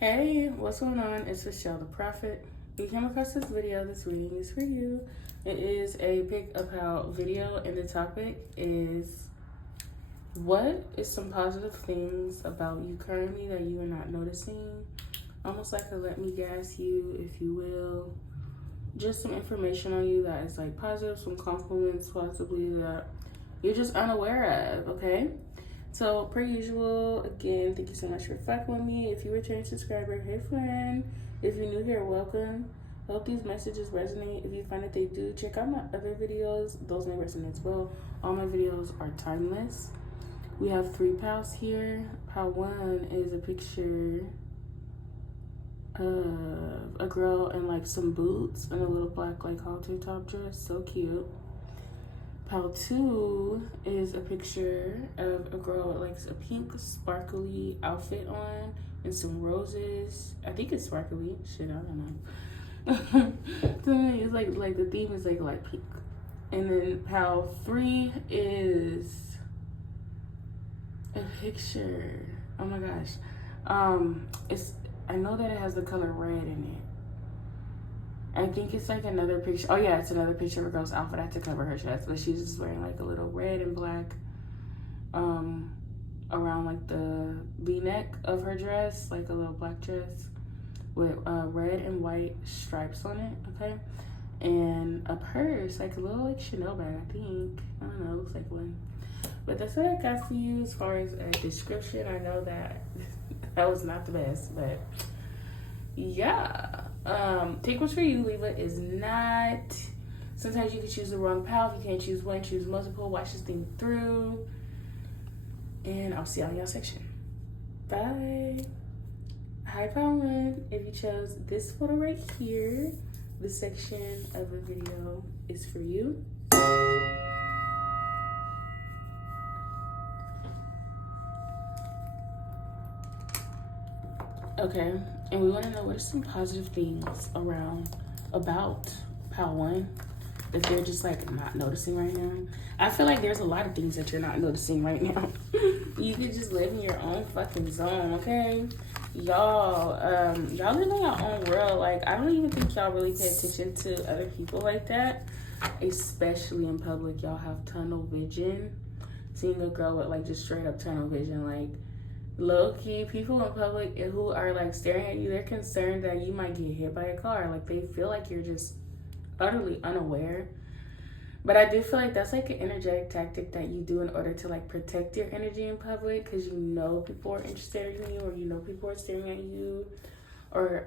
Hey, what's going on? It's Michelle the Prophet. We came across this video. This reading is for you. It is a pick up how video, and the topic is, what is some positive things about you currently that you are not noticing? Almost like a let me gas you, if you will. Just some information on you that is like positive, some compliments possibly that you're just unaware of, okay? So, per usual, again, thank you so much for fucking with me. If you're a returning subscriber, hey friend. If you're new here, welcome. I hope these messages resonate. If you find that they do, check out my other videos. Those may resonate as well. All my videos are timeless. We have 3 pals here. Pal 1 is a picture of a girl in like some boots and a little black like halter top dress. So cute. Pal 2 is a picture of a girl with like a pink sparkly outfit on and some roses. I think it's sparkly. Shit, I don't know. It's like the theme is like light pink. And then Pal 3 is a picture. Oh my gosh. I know that it has the color red in it. I think it's like another picture. Oh yeah, it's another picture of a girl's outfit. I had to cover her chest, but she's just wearing like a little red and black around like the V-neck of her dress, like a little black dress with red and white stripes on it, okay? And a purse, like a little like Chanel bag, I think. I don't know, it looks like one. But that's what I got for you as far as a description. I know that that was not the best, but yeah. Take what's for you, leave it is not. Sometimes you can choose the wrong pal. If you can't choose one, choose multiple. Watch this thing through. And I'll see y'all in y'all section. Bye. Hi, pal 1. If you chose this photo right here, this section of the video is for you. Okay, and we want to know what are some positive things about Pal 1 that they're just like not noticing right now. I feel like there's a lot of things that you're not noticing right now. You can just live in your own fucking zone, okay? Y'all live in your own world. Like, I don't even think y'all really pay attention to other people like that, especially in public. Y'all have tunnel vision. Seeing a girl with like just straight up tunnel vision, like, low-key, people in public who are like staring at you, they're concerned that you might get hit by a car. Like, they feel like you're just utterly unaware. But I do feel like that's like an energetic tactic that you do in order to like protect your energy in public, because you know people are interested in you, or you know people are staring at you, or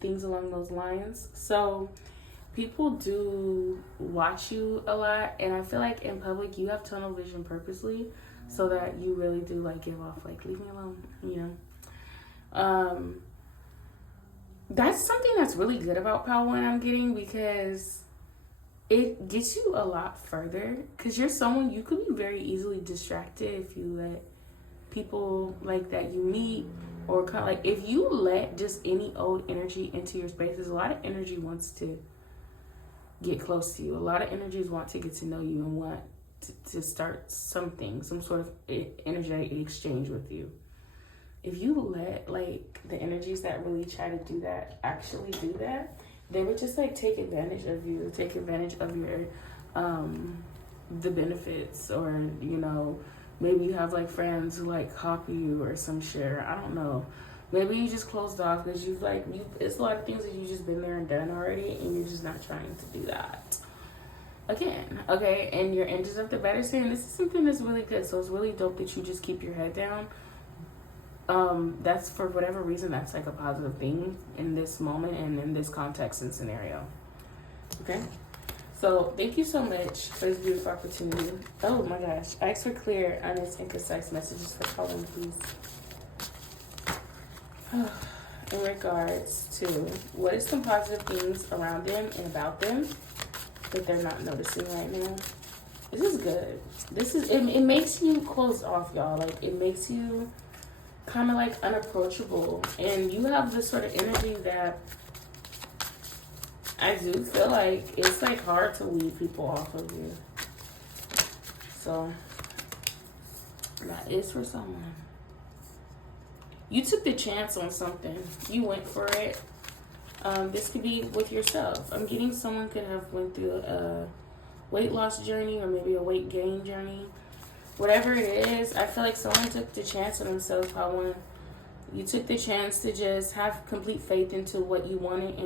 things along those lines. So people do watch you a lot, and I feel like in public you have tunnel vision purposely, so that you really do like give off like, leave me alone, you know. That's something that's really good about Pal 1 I'm getting, because it gets you a lot further, because you're someone, you could be very easily distracted if you let people like that you meet, or kind of like if you let just any old energy into your space. There's a lot of energy wants to get close to you. A lot of energies want to get to know you and want to start something, some sort of energetic exchange with you. If you let like the energies that really try to do that actually do that, they would just like take advantage of you, take advantage of your the benefits, or you know, maybe you have like friends who like copy you or some shit, or I don't know. Maybe you just closed off because it's a lot of things that you just been there and done already, and you're just not trying to do that again, okay? And your angels of the better saying this is something that's really good, so it's really dope that you just keep your head down. That's, for whatever reason, that's like a positive thing in this moment and in this context and scenario, okay? So thank you so much for this beautiful opportunity. Oh my gosh, ask for clear, honest, and concise messages for calling, please. In regards to what is some positive things around them and about them that they're not noticing right now. This is good. It makes you closed off, y'all. Like, it makes you kind of like unapproachable, and you have this sort of energy that I do feel like it's like hard to weed people off of you. So that is for someone. You took the chance on something. You went for it. This could be with yourself. I'm getting someone could have went through a weight loss journey or maybe a weight gain journey. Whatever it is, I feel like someone took the chance on themselves. You took the chance to just have complete faith into what you wanted.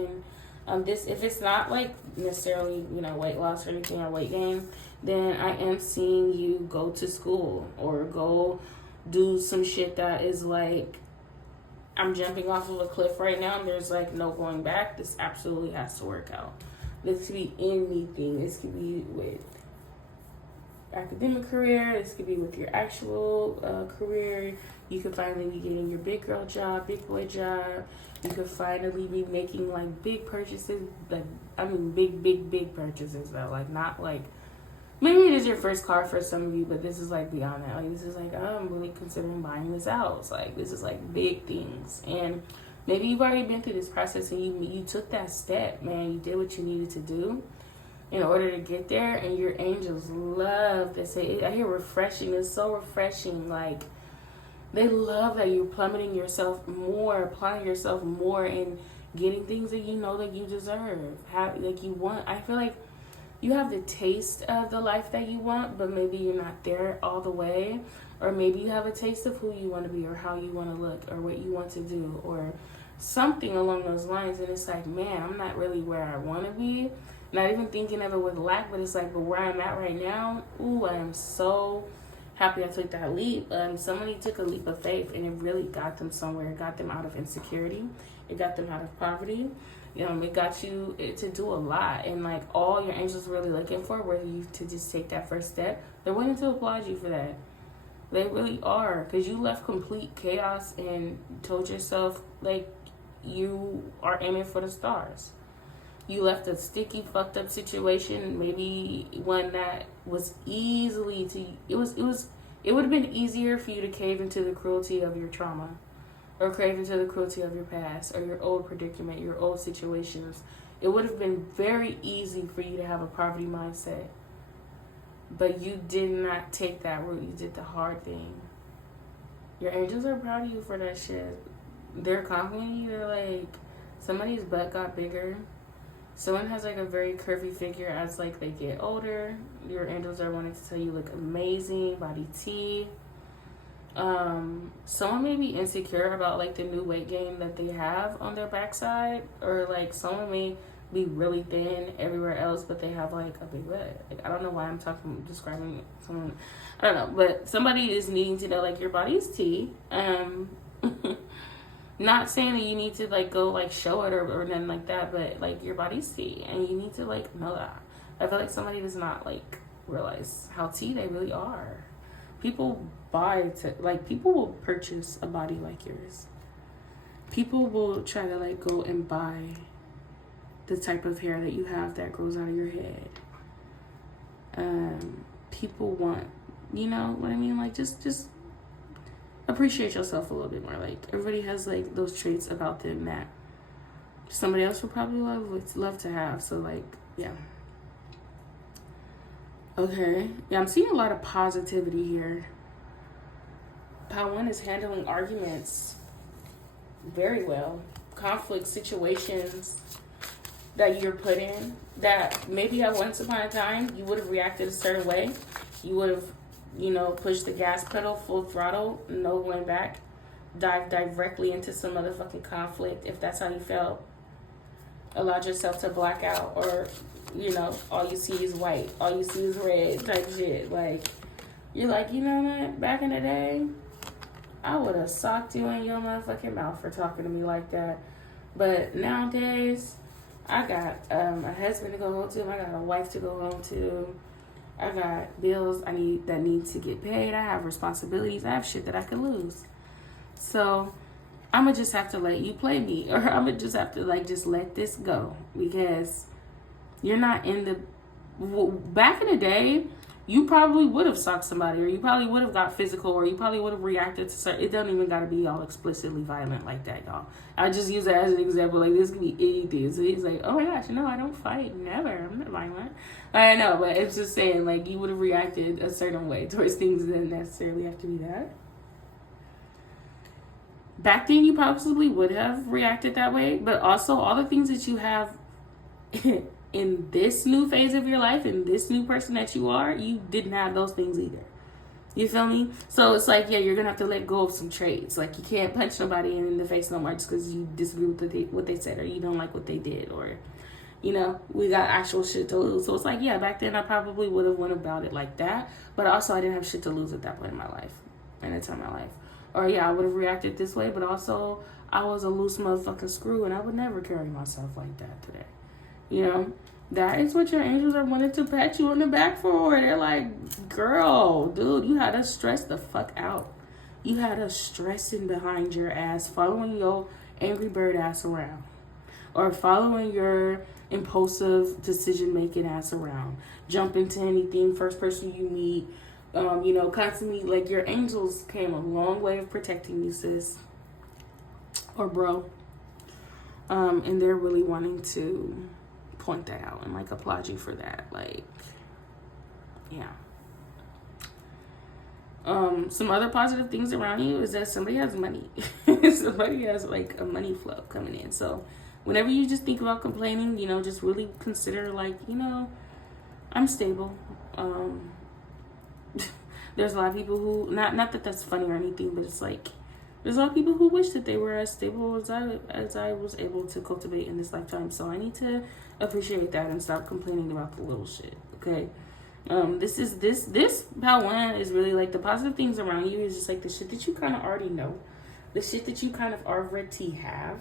And this, if it's not like necessarily, weight loss or anything or weight gain, then I am seeing you go to school or go do some shit that is like, I'm jumping off of a cliff right now and there's like no going back. This absolutely has to work out. This could be anything. This could be with academic career. This could be with your actual career. You could finally be getting your big girl job, big boy job. You could finally be making like big purchases. Big purchases though. Like not like, maybe it is your first car for some of you, but this is like beyond that. Like this is like, I'm really considering buying this house. Like this is like big things. And maybe you've already been through this process and you took that step, man. You did what you needed to do in order to get there. And your angels love to say, I hear refreshing. It's so refreshing. Like they love that you're applying yourself more and getting things that you know that you deserve. Like you want. I feel like you have the taste of the life that you want, but maybe you're not there all the way. Or maybe you have a taste of who you want to be or how you want to look or what you want to do or something along those lines. And it's like, man, I'm not really where I want to be. Not even thinking of it with lack, but it's like, but where I'm at right now, ooh, I am so happy I took that leap. Somebody took a leap of faith and it really got them somewhere. It got them out of insecurity. It got them out of poverty. It got you to do a lot. And like all your angels were really looking for were you to just take that first step. They're waiting to applaud you for that. They really are. Because you left complete chaos and told yourself like you are aiming for the stars. You left a sticky, fucked up situation, maybe one that was it would have been easier for you to cave into the cruelty of your trauma or cave into the cruelty of your past or your old predicament, your old situations. It would have been very easy for you to have a poverty mindset. But you did not take that route. You did the hard thing. Your angels are proud of you for that shit. They're complimenting you. They're like, somebody's butt got bigger. Someone has like a very curvy figure as like they get older. Your angels are wanting to tell you look amazing, body T. Someone may be insecure about like the new weight gain that they have on their backside, or like someone may be really thin everywhere else, but they have like a big butt. Like I don't know why I'm describing someone. I don't know, but somebody is needing to know like your body is T. Not saying that you need to like go like show it or nothing like that, but like your body's T and you need to like know that. I feel like somebody does not like realize how T they really are. People will purchase a body like yours. People will try to like go and buy the type of hair that you have that grows out of your head. People want, you know what I mean? Like just appreciate yourself a little bit more. Like everybody has like those traits about them that somebody else would probably love to have. So like, yeah. Okay. Yeah, I'm seeing a lot of positivity here. Pile 1 is handling arguments very well. Conflict situations that you're put in that maybe at once upon a time you would have reacted a certain way. You would have push the gas pedal full throttle, no going back, dive directly into some motherfucking conflict if that's how you felt. Allowed yourself to black out, or all you see is white, all you see is red type shit. Like you're like, you know what, back in the day I would have socked you in your motherfucking mouth for talking to me like that, but nowadays I got a husband to go home to, I got a wife to go home to, I got bills that need to get paid. I have responsibilities. I have shit that I could lose. So I'm going to just have to let you play me. Or I'm going to just have to just let this go. Because you're not in the... Back in the day, you probably would have socked somebody. Or you probably would have got physical. Or you probably would have reacted to certain... It doesn't even got to be all explicitly violent like that, y'all. I just use that as an example. Like, this could be anything. So he's like, oh my gosh, no, I don't fight. Never. I'm not violent. I know, but it's just saying, like, you would have reacted a certain way towards things that didn't necessarily have to be that. back then you possibly would have reacted that way, but also all the things that you have in this new phase of your life and this new person that you are, you didn't have those things either. You feel me? So it's like, yeah, you're gonna have to let go of some traits. Like, you can't punch nobody in the face no more just because you disagree with what they said, or you don't like what they did, or, you know, we got actual shit to lose. So it's like, yeah, back then I probably would have went about it like that, but also I didn't have shit to lose at that point in my life, in that time of my life. Or yeah, I would have reacted this way, but also I was a loose motherfucking screw, and I would never carry myself like that today. You know? That is what your angels are wanting to pat you on the back for. They're like, girl, dude, you had us stressed the fuck out. You had us stressing behind your ass, following your angry bird ass around. Or following your impulsive decision-making ass around. Jump into anything, first person you meet. You know, constantly, like, your angels came a long way of protecting you, sis. Or bro. And they're really wanting to point that out and like applaud you for that. Like, yeah. Some other positive things around you is that somebody has money. Somebody has like a money flow coming in. So whenever you just think about complaining, you know, just really consider like, you know, I'm stable. There's a lot of people who, not that that's funny or anything, but it's like, there's a lot of people who wish that they were as stable as I was able to cultivate in this lifetime. So I need to appreciate that and stop complaining about the little shit. Okay. This Pal 1 is really like the positive things around you is just like the shit that you kind of already know, the shit that you kind of already have.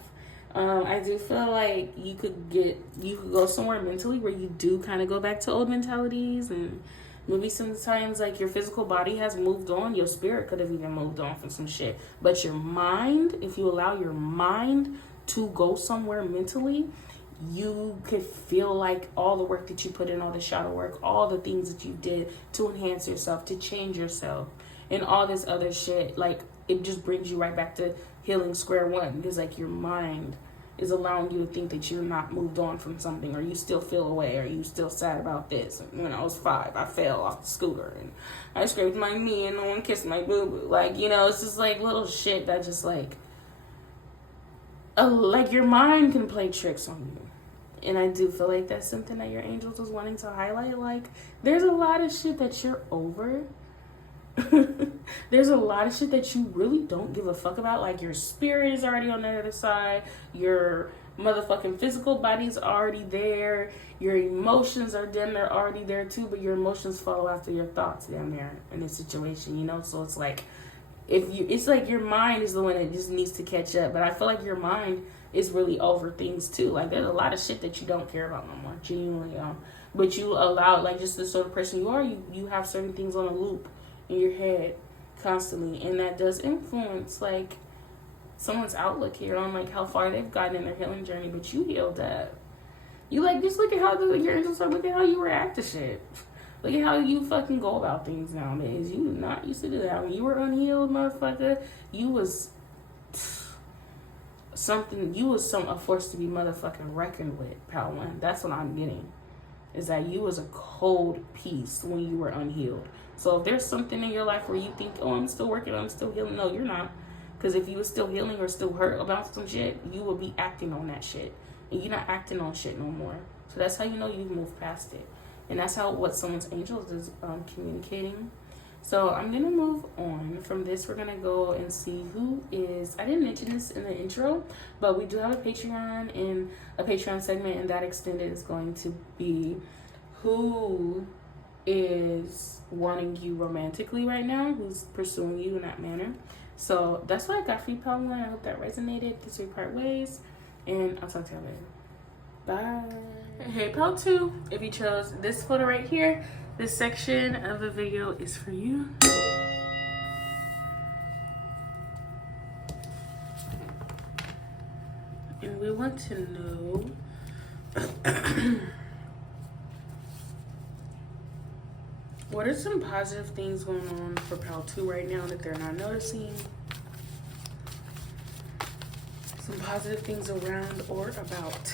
I do feel like you could go somewhere mentally where you do kind of go back to old mentalities, and maybe sometimes like your physical body has moved on, your spirit could have even moved on from some shit, but your mind, if you allow your mind to go somewhere mentally, you could feel like all the work that you put in, all the shadow work, all the things that you did to enhance yourself, to change yourself, and all this other shit, like it just brings you right back to healing square one, because like your mind is allowing you to think that you're not moved on from something, or you still feel away, or you still sad about this. When I was 5, I fell off the scooter and I scraped my knee and no one kissed my boo-boo. Like, you know, it's just like little shit that just like your mind can play tricks on you. And I do feel like that's something that your angels was wanting to highlight. Like, there's a lot of shit that you're over. There's a lot of shit that you really don't give a fuck about. Like, your spirit is already on the other side. Your motherfucking physical body's already there. Your emotions are damn near already there too, but your emotions follow after your thoughts damn near in this situation, you know? So it's like, it's like your mind is the one that just needs to catch up. But I feel like your mind is really over things too. Like, there's a lot of shit that you don't care about no more, genuinely. But you allow, like, just the sort of person you are, you have certain things on a loop in your head constantly, and that does influence like someone's outlook here on like how far they've gotten in their healing journey. But you healed that. You like, just look at how your angels are. Look at how you react to shit. Look at how you fucking go about things nowadays. You not used to do that. When you were unhealed, motherfucker, you was a force to be motherfucking reckoned with, Pal 1. That's what I'm getting. Is that you was a cold piece when you were unhealed. So if there's something in your life where you think, oh, I'm still working, I'm still healing, no, you're not. Because if you were still healing or still hurt about some shit, you will be acting on that shit. And you're not acting on shit no more. So that's how you know you've moved past it. And that's what someone's angels is communicating. So I'm going to move on from this. We're going to go and see who is, I didn't mention this in the intro, but we do have a Patreon, and a Patreon segment, and that extended is going to be who is wanting you romantically right now, who's pursuing you in that manner. So that's what I got for you, Pal 1. I hope that resonated. This we part ways, and I'll talk to you later. Bye. Hey, Pal 2, if you chose this photo right here, this section of the video is for you. And we want to know what are some positive things going on for Pal 2 right now that they're not noticing? Some positive things around or about.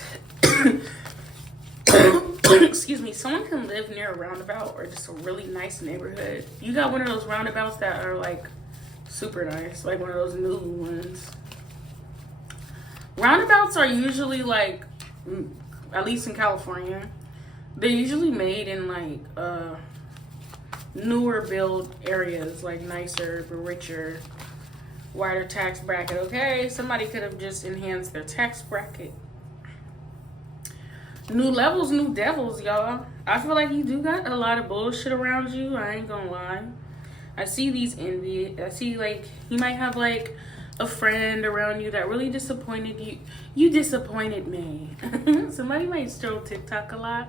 Excuse me. Someone can live near a roundabout or just a really nice neighborhood. You got one of those roundabouts that are like super nice, like one of those new ones. Roundabouts are usually like, at least in California, they're usually made in like newer build areas, like nicer, richer, wider tax bracket. Okay, somebody could have just enhanced their tax bracket. New levels, new devils, y'all. I feel like you do got a lot of bullshit around you. I ain't gonna lie. I see these envy. I see like you might have like a friend around you that really disappointed you. You disappointed me. Somebody might stroll TikTok a lot.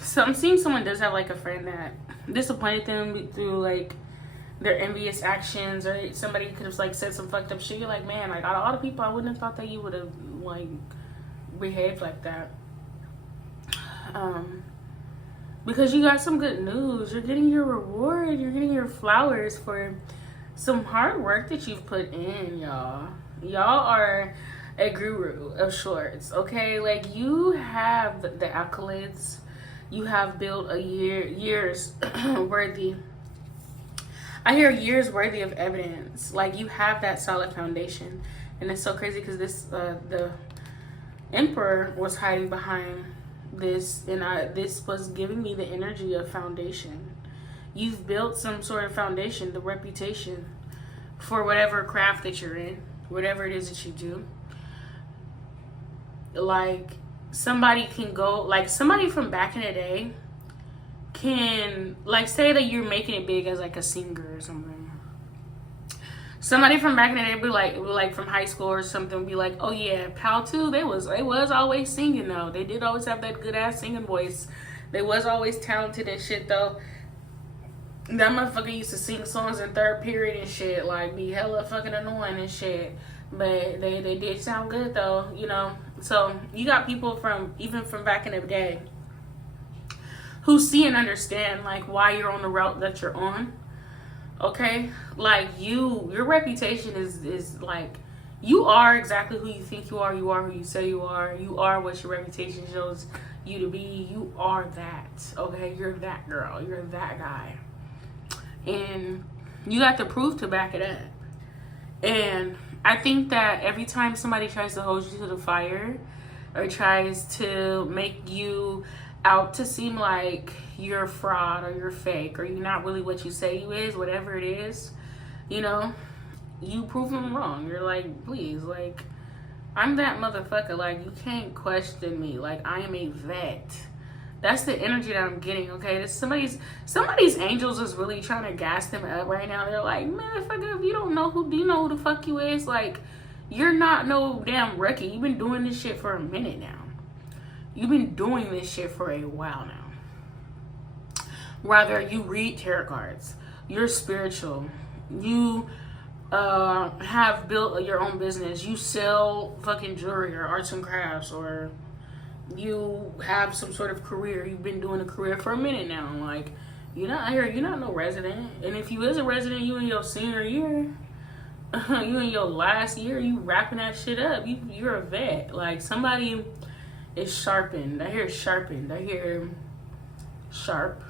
So I'm seeing someone does have like a friend that disappointed them through like their envious actions, or somebody could have like said some fucked up shit. You're like, man, like out of all the people, I wouldn't have thought that you would have like behaved like that. Because you got some good news. You're getting your reward. You're getting your flowers for some hard work that you've put in, y'all. Y'all are a guru of shorts, okay? Like, you have the accolades. You have built a years worthy. I hear years worthy of evidence. Like, you have that solid foundation. And it's so crazy because this, the Emperor was hiding behind this, and this was giving me the energy of foundation. You've built some sort of foundation, the reputation for whatever craft that you're in, whatever it is that you do. Like, somebody can go, like somebody from back in the day can, like, say that you're making it big as like a singer or something. Somebody from back in the day be like from high school or something, be like, oh yeah, Pal 2, they was always singing though. They did always have that good ass singing voice. They was always talented and shit though. That motherfucker used to sing songs in third period and shit, like be hella fucking annoying and shit. But they did sound good though, you know. So you got people from even from back in the day who see and understand like why you're on the route that you're on. Okay, like your reputation is like, you are exactly who you think you are. You are who you say you are. You are what your reputation shows you to be. You are that. Okay, you're that girl. You're that guy, and you got the proof to back it up. And I think that every time somebody tries to hold you to the fire or tries to make you out to seem like you're a fraud or you're fake or you're not really what you say you is, whatever it is, you know, you prove them wrong. You're like, please, like, I'm that motherfucker. Like, you can't question me. Like, I am a vet. That's the energy that I'm getting, okay? This somebody's angels is really trying to gas them up right now. They're like, motherfucker, if you don't know do you know who the fuck you is? Like, you're not no damn rookie. You've been doing this shit for a minute now. You've been doing this shit for a while now. Rather, you read tarot cards. You're spiritual. You have built your own business. You sell fucking jewelry or arts and crafts, or you have some sort of career. You've been doing a career for a minute now. Like, you're not here. You're not no resident. And if you is a resident, you in your senior year, you in your last year, you wrapping that shit up. You're a vet. Like, somebody is sharpened. I hear sharpened. I hear sharp.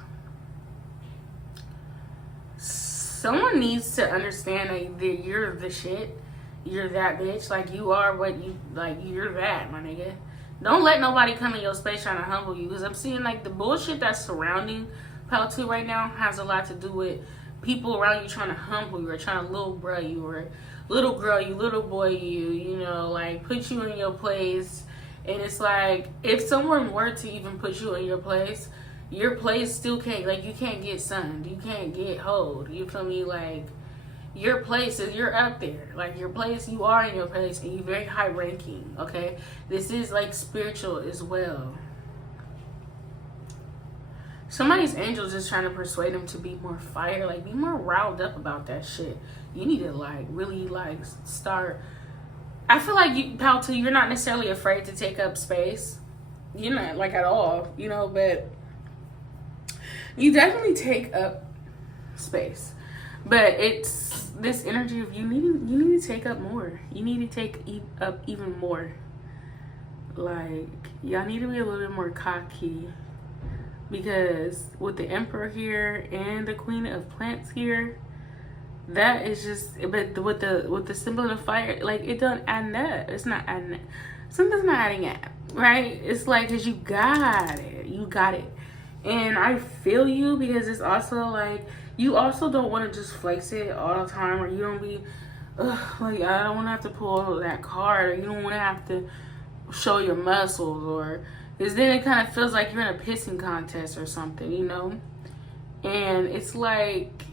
Someone needs to understand that you're the shit. You're that bitch. Like, you are what you, like, you're that, my nigga. Don't let nobody come in your space trying to humble you. Because I'm seeing, like, the bullshit that's surrounding Pal 2 right now has a lot to do with people around you trying to humble you or trying to little bruh you or little girl you, little boy you know, like, put you in your place. And it's like, if someone were to even put you in your place still can't, like, you can't get sunned. You can't get hoed. You feel me? Like, your place is, you're up there. Like, your place, you are in your place, and you're very high ranking, okay? This is, like, spiritual as well. Somebody's angels just trying to persuade them to be more fire. Like, be more riled up about that shit. You need to, like, really, like, start. I feel like you, Pal 2, you're not necessarily afraid to take up space. You're not, like, at all, you know, but you definitely take up space. But it's this energy of you need to take up more. You need to take up even more. Like, y'all need to be a little bit more cocky. Because with the Emperor here and the Queen of Plants here, That is just, but with the symbol of fire, like it doesn't add up. It's not adding up. Something's not adding up, right? It's like, cause you got it, and I feel you, because it's also like you also don't want to just flex it all the time, or you don't be, like I don't want to have to pull that card, or you don't want to have to show your muscles, or because then it kind of feels like you're in a pissing contest or something, you know, and it's like,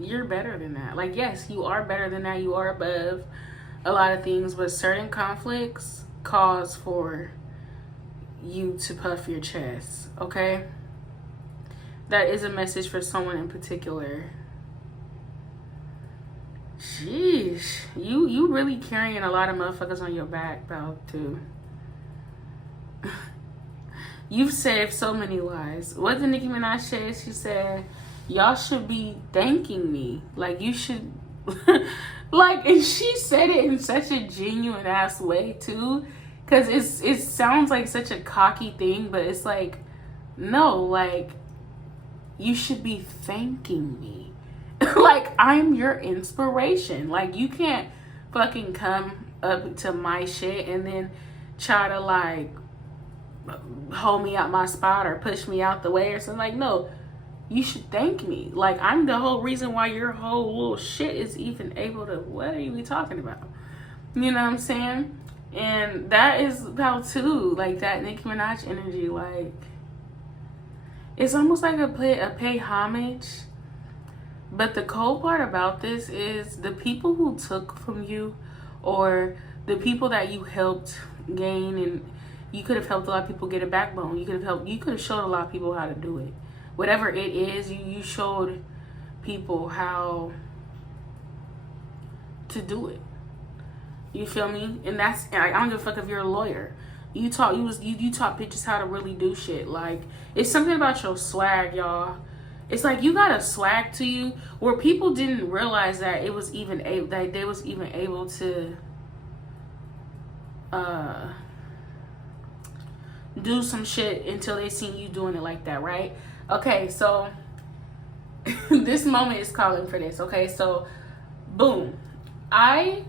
you're better than that. Like, yes, you are better than that. You are above a lot of things, but certain conflicts cause for you to puff your chest, okay? That is a message for someone in particular. Sheesh. You really carrying a lot of motherfuckers on your back, pal, too. You've saved so many lives. What did Nicki Minaj say? She said, y'all should be thanking me. Like, you should, like, and she said it in such a genuine ass way too, because it sounds like such a cocky thing, but it's like, no, like, you should be thanking me. Like, I'm your inspiration. Like, you can't fucking come up to my shit and then try to like hold me out my spot or push me out the way or something. Like, no, you should thank me. Like, I'm the whole reason why your whole little shit is even able to, what are you talking about? You know what I'm saying? And that is how too, like, that Nicki Minaj energy, like, it's almost like a pay homage. But the cold part about this is the people who took from you, or the people that you helped gain, and you could have helped a lot of people get a backbone. You could have showed a lot of people how to do it. Whatever it is, you showed people how to do it. You feel me? And that's, I don't give a fuck if you're a lawyer. You taught bitches how to really do shit. Like, it's something about your swag, y'all. It's like you got a swag to you where people didn't realize that it was even that they was even able to do some shit until they seen you doing it like that, right? Okay, so this moment is calling for this. Okay, so boom. I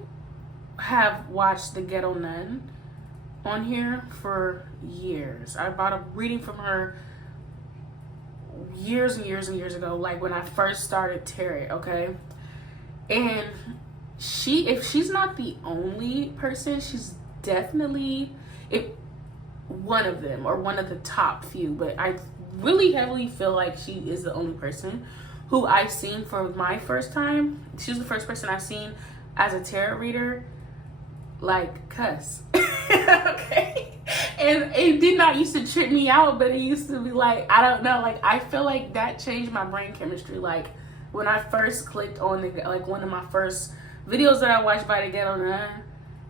have watched The Ghetto Nun on here for years. I bought a reading from her years and years and years ago, like when I first started tarot, okay? And if she's not the only person, she's definitely one of them, or one of the top few, but I really heavily feel like she is the only person who I've seen for my first time. She was the first person I've seen as a tarot reader, like, cuss. Okay? And it did not used to trip me out, but it used to be like, I don't know, like, I feel like that changed my brain chemistry. Like, when I first clicked on like one of my first videos that I watched by The Ghetto Nun,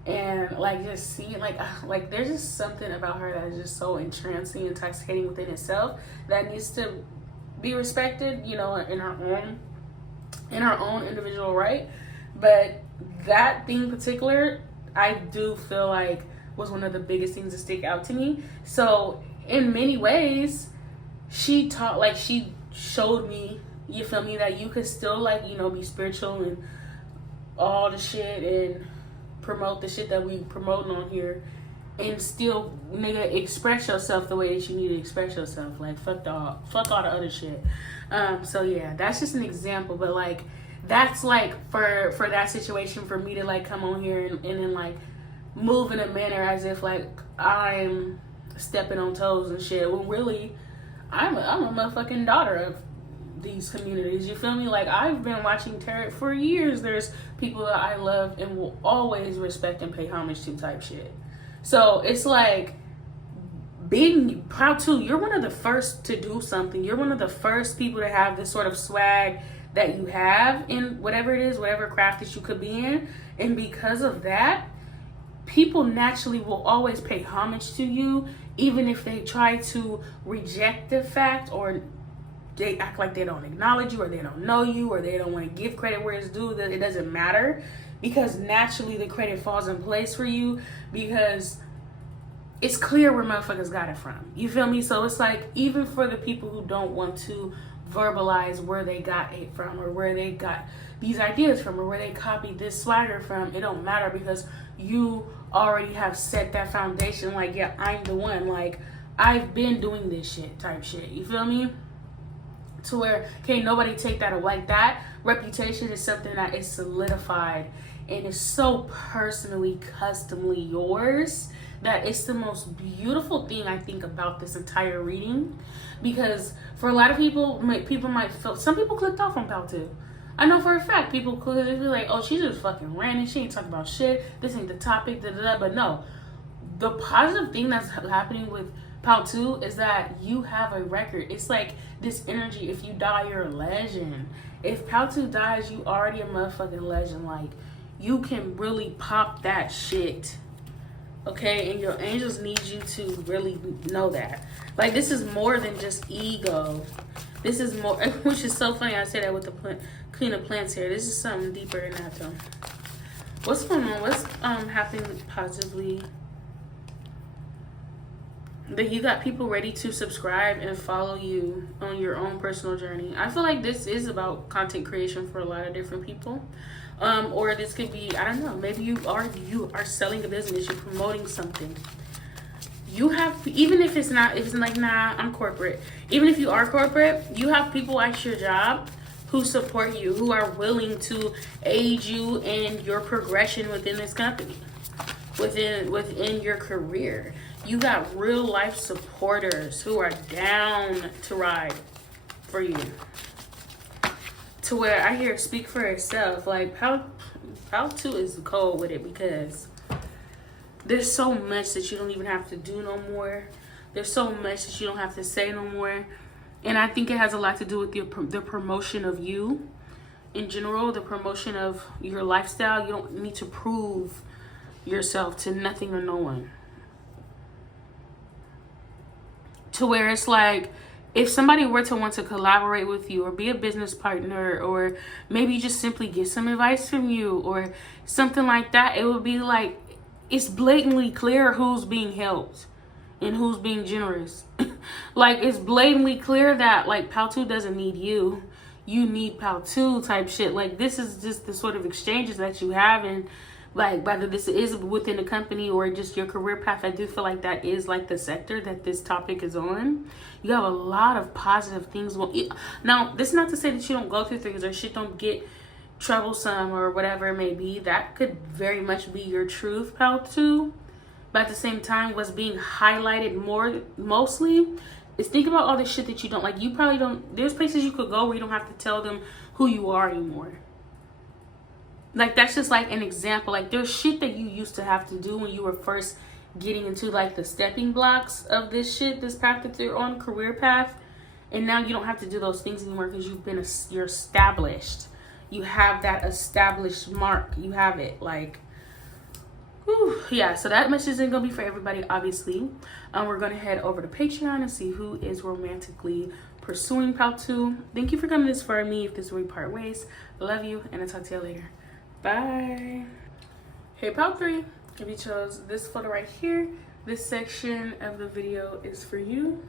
and like just seeing like there's just something about her that is just so entrancing, intoxicating within itself, that needs to be respected, you know, in her own individual right. But that thing in particular, I do feel like was one of the biggest things to stick out to me. So in many ways, she showed me, you feel me, that you could still, like, you know, be spiritual and all the shit and promote the shit that we promoting on here, and still, nigga, express yourself the way that you need to express yourself. Like, fuck all the other shit. So yeah, that's just an example, but like, that's like for that situation, for me to like come on here and then like move in a manner as if like I'm stepping on toes and shit, when really I'm a motherfucking daughter of these communities. You feel me? Like, I've been watching tarot for years. There's people that I love and will always respect and pay homage to type shit. So it's like being proud too. You're one of the first to do something. You're one of the first people to have this sort of swag that you have in whatever it is, whatever craft that you could be in. And because of that, people naturally will always pay homage to you, even if they try to reject the fact, or they act like they don't acknowledge you, or they don't know you, or they don't want to give credit where it's due. That it doesn't matter, because naturally the credit falls in place for you, because it's clear where motherfuckers got it from. You feel me? So it's like, even for the people who don't want to verbalize where they got it from, or where they got these ideas from, or where they copied this swagger from. It don't matter, because you already have set that foundation. Like, yeah, I'm the one. Like, I've been doing this shit type shit. You feel me? To where can't nobody take that away. Like, that reputation is something that is solidified and is so personally, customly yours, that it's the most beautiful thing I think about this entire reading. Because for a lot of people might feel, some people clicked off on Pal 2. I know for a fact people could be like, oh, she's just fucking ranting, she ain't talking about shit, this ain't the topic, da da da. But no, the positive thing that's happening with Pal 2 is that you have a record. It's like this energy. If you die, you're a legend. If Pal 2 dies, you already a motherfucking legend. Like, you can really pop that shit. Okay? And your angels need you to really know that. Like, this is more than just ego. This is more, which is so funny. I say that with the Queen of Plants here. This is something deeper than that, though. What's going on? What's happening positively? That you got people ready to subscribe and follow you on your own personal journey. I feel like this is about content creation for a lot of different people. Or this could be, I don't know, maybe you are selling a business, you're promoting something. You have, even if it's like, nah, I'm corporate. Even if you are corporate, you have people at your job who support you, who are willing to aid you in your progression within this company, within your career. You got real life supporters who are down to ride for you. To where I hear speak for itself. Like, Pal 2 is cold with it, because there's so much that you don't even have to do no more. There's so much that you don't have to say no more. And I think it has a lot to do with the promotion of you in general, the promotion of your lifestyle. You don't need to prove yourself to nothing or no one. To where it's like, if somebody were to want to collaborate with you or be a business partner, or maybe just simply get some advice from you or something like that, it would be like, it's blatantly clear who's being helped and who's being generous. Like, it's blatantly clear that, like, Pal 2 doesn't need you. You need Pal 2 type shit. Like, this is just the sort of exchanges that you have, and like, whether this is within the company or just your career path, I do feel like that is like the sector that this topic is on. You have a lot of positive things. Now, this is not to say that you don't go through things or shit don't get troublesome or whatever it may be. That could very much be your truth, Pal 2. But at the same time, what's being highlighted mostly is, think about all the shit that you don't like. You probably don't, there's places you could go where you don't have to tell them who you are anymore. Like, that's just like an example. Like, there's shit that you used to have to do when you were first getting into like the stepping blocks of this shit, this path that you're on, career path. And now you don't have to do those things anymore, because you're established. You have that established mark. You have it. Like, whew, yeah. So that message isn't gonna be for everybody, obviously. We're gonna head over to Patreon and see who is romantically pursuing Pal 2. Thank you for coming this far. Me, if this we part ways. Love you, and I'll talk to you later. Bye. Hey, Pal 3. If you chose this photo right here, this section of the video is for you.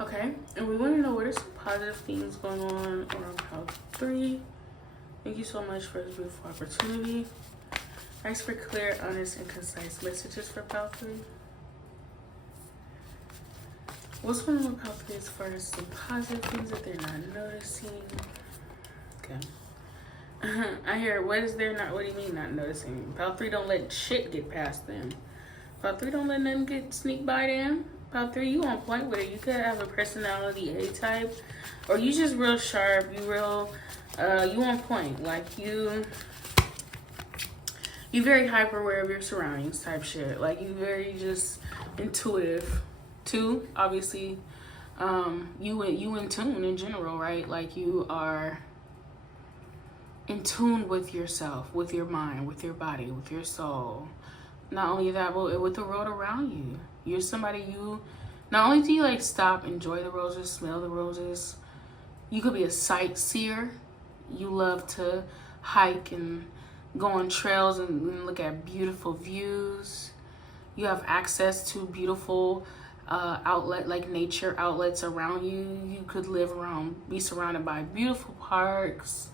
Okay, and we want to know what are some positive things going on around Pal 3. Thank you so much for this beautiful opportunity. Thanks for clear, honest, and concise messages for Pal 3. What's going on with Pal 3 as far as some positive things that they're not noticing? Okay. I hear, what do you mean not noticing? Pal 3 don't let shit get past them. Pal 3 don't let nothing get sneak by them. Pal 3, you on point with it. You could have a personality A type, or you just real sharp, you on point. Like, you very hyper aware of your surroundings type shit. Like, you very just intuitive. 2, obviously, you in tune in general, right? Like, you are in tune with yourself, with your mind, with your body, with your soul. Not only that, but with the world around you. You're somebody, not only do you like stop, enjoy the roses, smell the roses, you could be a sightseer. You love to hike and go on trails and look at beautiful views. You have access to beautiful nature outlets around you. You could be surrounded by beautiful parks,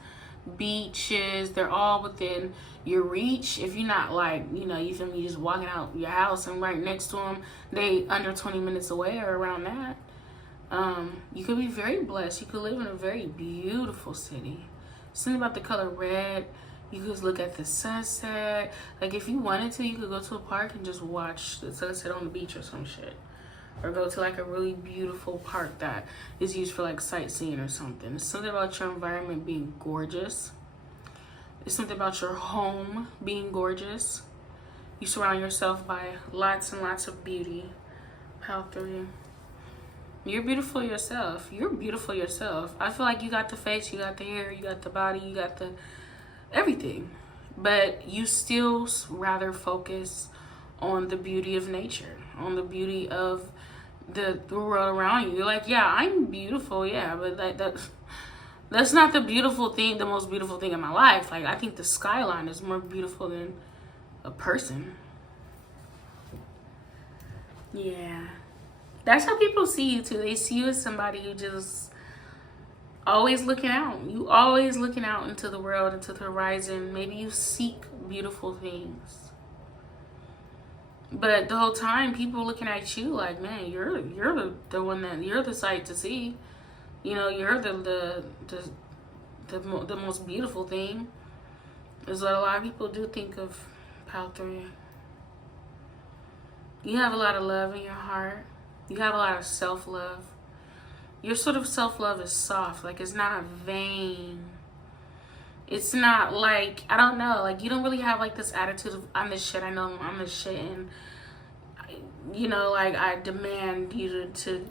beaches. They're all within your reach. If you're not you feel me, you just walking out your house and right next to them, they under 20 minutes away or around that. You could be very blessed. You could live in a very beautiful city. Something about the color red. You could look at the sunset. Like, if you wanted to, you could go to a park and just watch the sunset on the beach or some shit. Or go to like a really beautiful park that is used for like sightseeing or something. It's something about your environment being gorgeous. It's something about your home being gorgeous. You surround yourself by lots and lots of beauty. Pile 3. You're beautiful yourself. You're beautiful yourself. I feel like you got the face, you got the hair, you got the body, you got the everything. But you still rather focus on the beauty of nature, on the beauty of the world around you. You're like, yeah, I'm beautiful, yeah, but that's not the beautiful thing, the most beautiful thing in my life. Like, I think the skyline is more beautiful than a person. Yeah. That's how people see you too. They see you as somebody who just always looking out. You always looking out into the world, into the horizon. Maybe you seek beautiful things. But the whole time, people looking at you like, man, you're the one that, you're the sight to see. You know, you're the most beautiful thing. Is what a lot of people do think of Pile 3. You have a lot of love in your heart. You have a lot of self-love. Your sort of self-love is soft. Like, it's not vain. It's not like, I don't know, like, you don't really have like this attitude of, I'm this shit, I know I'm this shit, and you know, like, I demand you to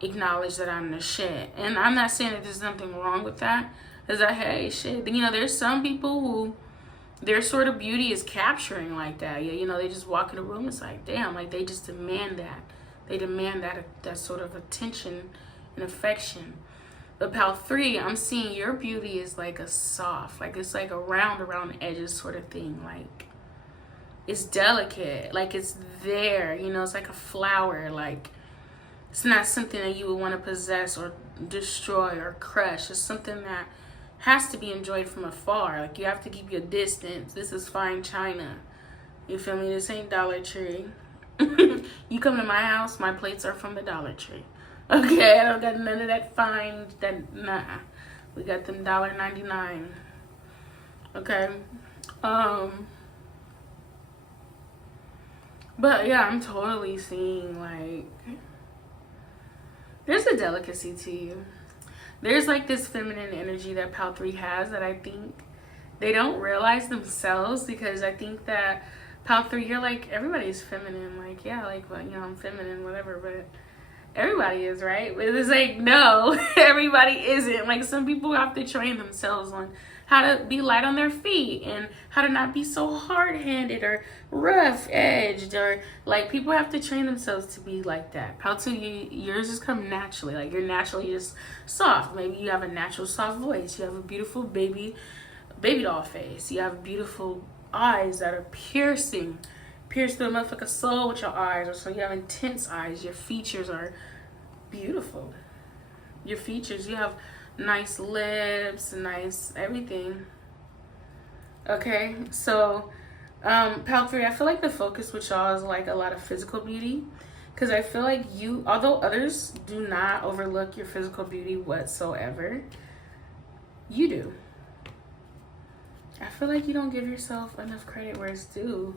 acknowledge that I'm the shit. And I'm not saying that there's nothing wrong with that. Is that, hey, shit, you know, there's some people who their sort of beauty is capturing like that. Yeah, you know, they just walk in a room, it's like, damn, like, they just demand that. They demand that sort of attention and affection. But Pile 3, I'm seeing your beauty is like a soft, like, it's like a round around the edges sort of thing. Like, it's delicate, like, it's there, you know, it's like a flower. Like, it's not something that you would want to possess or destroy or crush. It's something that has to be enjoyed from afar. Like, you have to keep your distance. This is fine china. You feel me? This ain't Dollar Tree. You come to my house, my plates are from the Dollar Tree. Okay, I don't got none of that fine, nah. We got them $1.99. Okay. But yeah, I'm totally seeing, like, there's a delicacy to you. There's like this feminine energy that Pile 3 has that I think they don't realize themselves, because I think that Pile 3, you're like, everybody's feminine. Like, yeah, like, well, you know, I'm feminine, whatever, but everybody is, right? But it's like, no, everybody isn't. Like, some people have to train themselves on how to be light on their feet and how to not be so hard-handed or rough-edged, or like, people have to train themselves to be like that. Pile 2, yours just come naturally. Like, you're naturally just soft. Maybe you have a natural soft voice. You have a beautiful baby doll face. You have beautiful eyes that are pierce through a motherfucker's soul with your eyes. Or so you have intense eyes. Your features are beautiful. Your features, you have nice lips, nice everything. Okay, so Pile 3, I feel like the focus with y'all is like a lot of physical beauty, because I feel like you, although others do not overlook your physical beauty whatsoever, you do. I feel like you don't give yourself enough credit where it's due.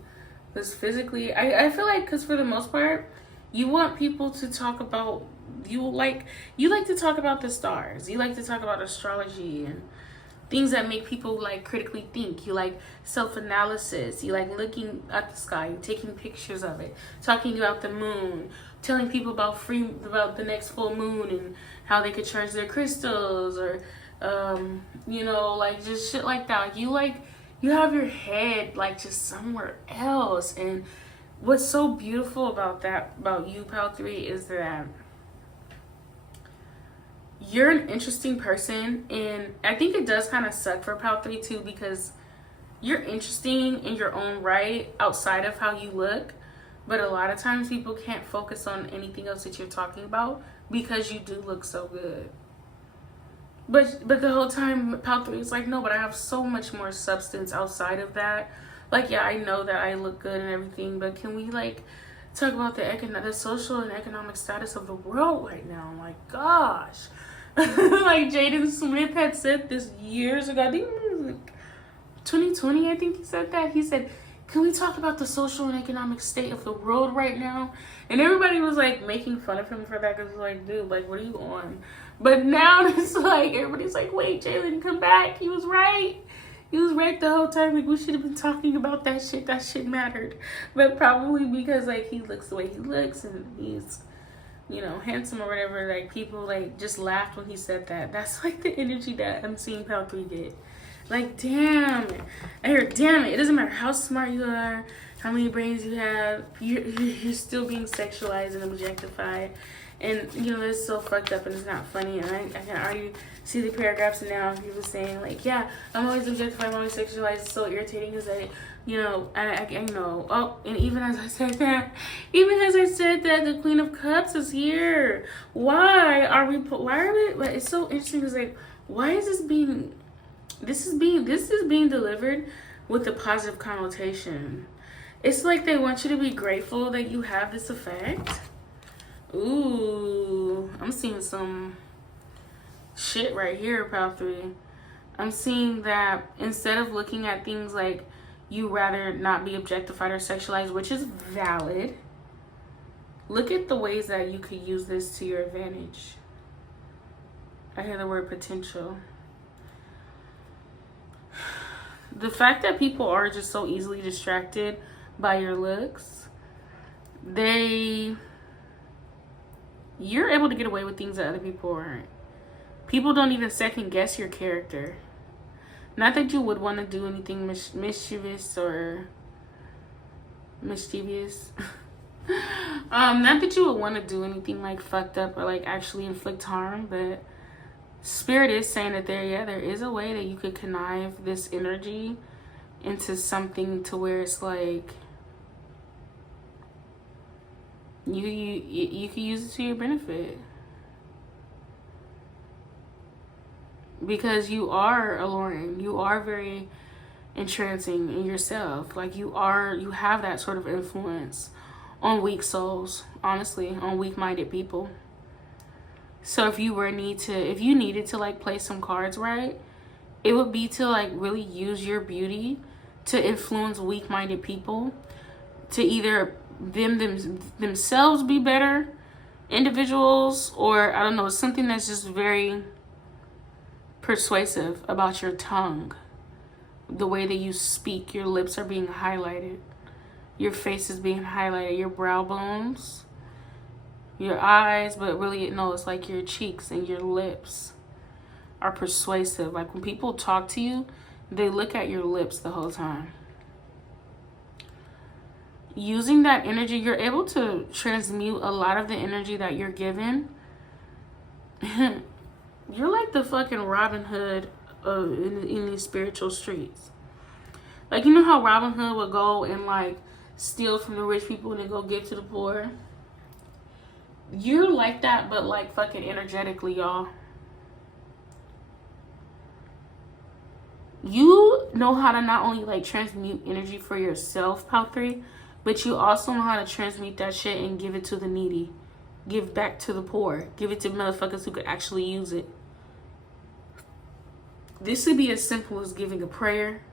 Because physically, I feel like, because for the most part, you want people to talk about, you like to talk about the stars. You like to talk about astrology and things that make people like critically think. You like self-analysis. You like looking at the sky, you taking pictures of it, talking about the moon, telling people about the next full moon and how they could charge their crystals, or you know, like, just shit like that. Like, you have your head like just somewhere else. And what's so beautiful about you, Pile 3, is that you're an interesting person. And I think it does kind of suck for Pile 3 too, because you're interesting in your own right outside of how you look, but a lot of times people can't focus on anything else that you're talking about because you do look so good. But the whole time, Pal 3 is like, no, but I have so much more substance outside of that. Like, yeah, I know that I look good and everything, but can we, like, talk about the social and economic status of the world right now? My gosh. Like, Jaden Smith had said this years ago. I think it was like 2020, I think he said that. He said, can we talk about the social and economic state of the world right now? And everybody was, like, making fun of him for that because, like, dude, like, what are you on? But now it's like, everybody's like, wait, Jalen, come back. He was right. He was right the whole time. Like, we should have been talking about that shit. That shit mattered. But probably because, like, he looks the way he looks and he's, you know, handsome or whatever. Like, people, like, just laughed when he said that. That's, like, the energy that I'm seeing Pal 3 get. Like, damn it. I hear, damn it. It doesn't matter how smart you are, how many brains you have. You're still being sexualized and objectified. And, you know, it's so fucked up and it's not funny. And I can already see the paragraphs now of people saying, like, yeah, I'm always objectified, I'm always sexualized. It's so irritating because you know, I know. Oh, and even as I said that, the Queen of Cups is here. Why are we, like, it's so interesting because, like, why is this is being delivered with a positive connotation. It's like they want you to be grateful that you have this effect. Ooh, I'm seeing some shit right here, Pal 3. I'm seeing that instead of looking at things like you rather not be objectified or sexualized, which is valid, look at the ways that you could use this to your advantage. I hear the word potential. The fact that people are just so easily distracted by your looks, you're able to get away with things that other people aren't. People don't even second guess your character. Not that you would want to do anything mischievous or mischievous. Not that you would want to do anything like fucked up or like actually inflict harm, but Spirit is saying that there is a way that you could connive this energy into something to where it's like you can use it to your benefit. Because you are alluring. You are very entrancing in yourself. Like you have that sort of influence on weak souls, honestly, on weak-minded people. So if you needed to like play some cards right, it would be to like really use your beauty to influence weak-minded people to either themselves be better individuals, or I don't know, something that's just very persuasive about your tongue. The way that you speak, your lips are being highlighted, your face is being highlighted, your brow bones, your eyes, but really no, it's like your cheeks and your lips are persuasive. Like when people talk to you, they look at your lips the whole time. Using that energy, you're able to transmute a lot of the energy that you're given. You're like the fucking Robin Hood in these spiritual streets. Like, you know how Robin Hood would go and like steal from the rich people and then go give to the poor? You're like that, but like fucking energetically, y'all. You know how to not only like transmute energy for yourself, Pal 3, but you also know how to transmute that shit and give it to the needy. Give back to the poor. Give it to motherfuckers who could actually use it. This could be as simple as giving a prayer.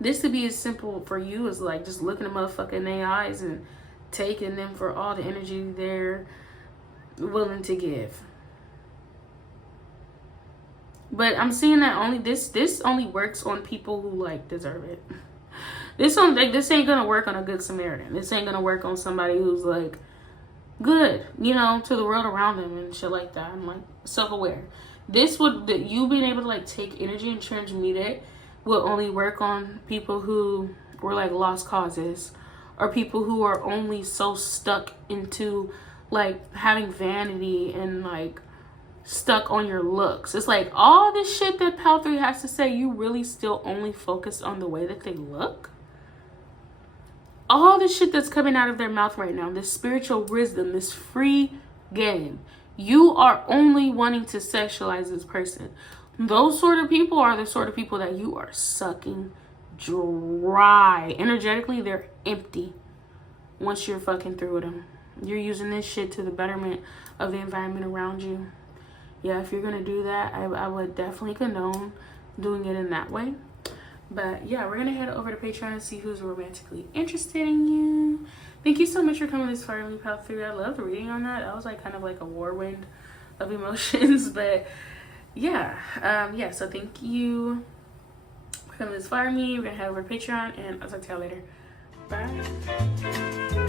This could be as simple for you as like just looking a motherfucker in their eyes and taking them for all the energy they're willing to give. But I'm seeing that only this only works on people who like deserve it. This ain't gonna work on a good Samaritan. This ain't gonna work on somebody who's like good, you know, to the world around them and shit like that. I'm like self-aware. You being able to like take energy and transmute it will only work on people who were like lost causes, or people who are only so stuck into like having vanity and like stuck on your looks. It's like all this shit that pal 3 has to say, you really still only focused on the way that they look? All the shit that's coming out of their mouth right now, this spiritual wisdom, this free game, you are only wanting to sexualize this person. Those sort of people are the sort of people that you are sucking dry. Energetically, they're empty once you're fucking through with them. You're using this shit to the betterment of the environment around you. Yeah, if you're gonna do that, I would definitely condone doing it in that way. But yeah, we're gonna head over to Patreon and see who's romantically interested in you. Thank you so much for coming this far, pal 3. I loved reading on that. That was like kind of like a whirlwind of emotions. But yeah, so thank you for coming this far, me. We're gonna head over to Patreon, and I'll talk to y'all later. Bye.